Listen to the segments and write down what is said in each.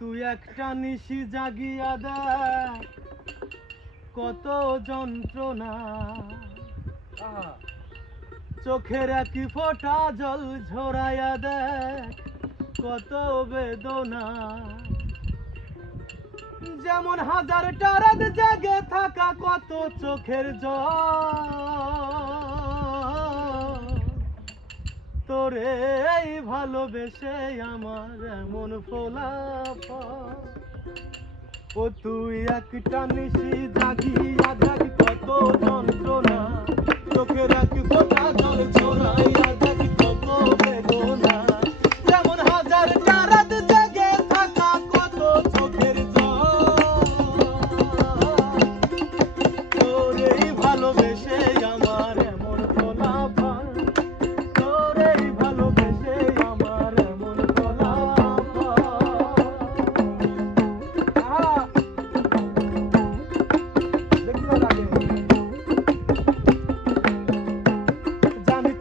তুই একটা নিশি জাগিয়া দেখ কত যন্ত্রণা, চোখের একই ফোঁটা জল ঝরাইয়া দেখ কত বেদনা। যেমন হাজারটা রাত জেগে থাকা কত চোখের জল, তোরে এই ভালোবেসে আমার এমন ফলাফল। ও তুই একটা নিশি জাগিয়া দেখ কত যন্ত্রণা, চোখের এক ফোঁটা জল ঝরাইয়া দেখ কত বেদনা। যেমন হাজারটা রাত জেগে থাকা কত চোখের জল, তোরে এই ভালোবেসে আমার এমন ফলাফল।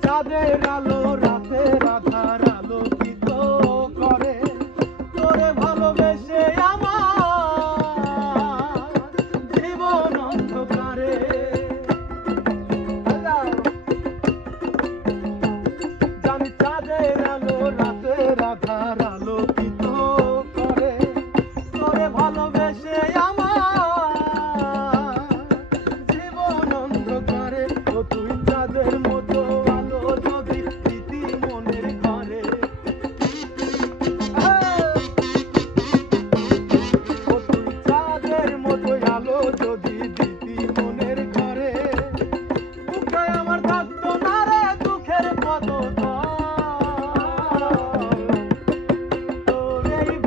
চাঁদের আলো রাতের আধার আলোকিত করে, তোরে ভালোবেসে আমার জীবন অন্ধকারে। জানি চাঁদের আলো রাতের আধার আলোকিত করে, তোরে ভালোবেসে আমার জীবন অন্ধকারে। ও তুই চাঁদের মতো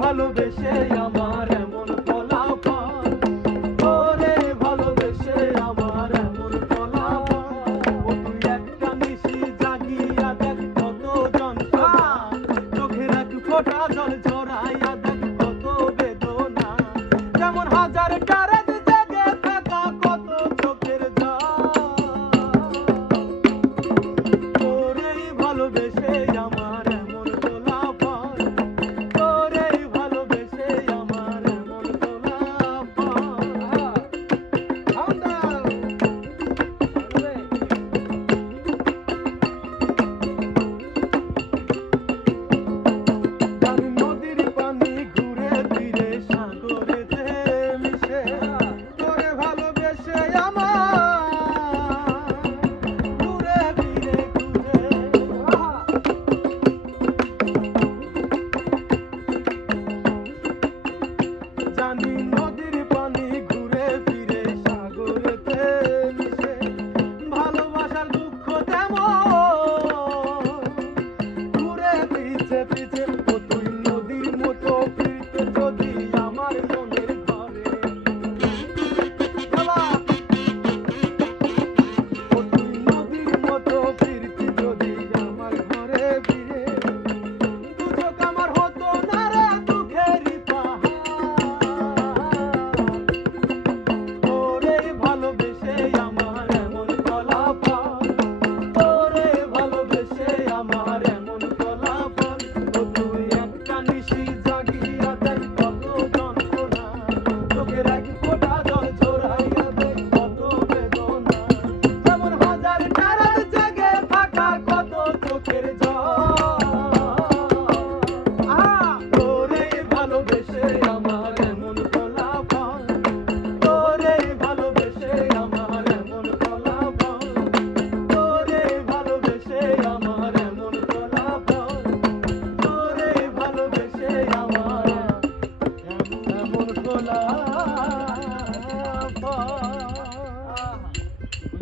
ভালোবেসে আমার এমন ফলাফল, তোরে ভালোবেসে আমার এমন ফলাফল। ও তুই একটা নিশি জাগিয়া দেখ কত যন্ত্রণা, চোখের এক ফোঁটা জল ঝরাইয়া দেখ কত বেদনা। যেমন হাজারটা রাত জেগে থাকা কত চোখের জল, তোরে ভালোবেসে আমার এমন ফলাফল। জানি নদীর পানি ঘুরে ফিরে সাগরেতে মিশে, ভালোবাসার দুঃখ তেমন ঘুরে পিছে পিছে। ও তুই নদীর মতো ফিরতে যদি আমার মনের ঘরে, ও তুই নদীর মতো ফিরতে যদি আমার ঘরে ফিরে, দুচোখ আমার হতো না রে দুঃখেরই পাহাড়। ভালোবেসে আমার এমন ফলাফল, তোরে ভালোবেসে আমার এমন ফলাফল। ও তুই একটা নিশি জাগিয়া দেখ কত যন্ত্রণা, চোখের এক ফোঁটা জল ঝরাইয়া দেখ কত বেদনা। যেমন হাজারটা রাত জেগে থাকা কত চোখের জল, তোরে ভালোবেসে আমার এমন ফলাফল। তোরে ভালোবেসে আমার এমন ফলাফল, তোরে ভালোবেসে আমার এমন ফলাফল, তোরে ভালোবেসে আমার এমন ফলাফল।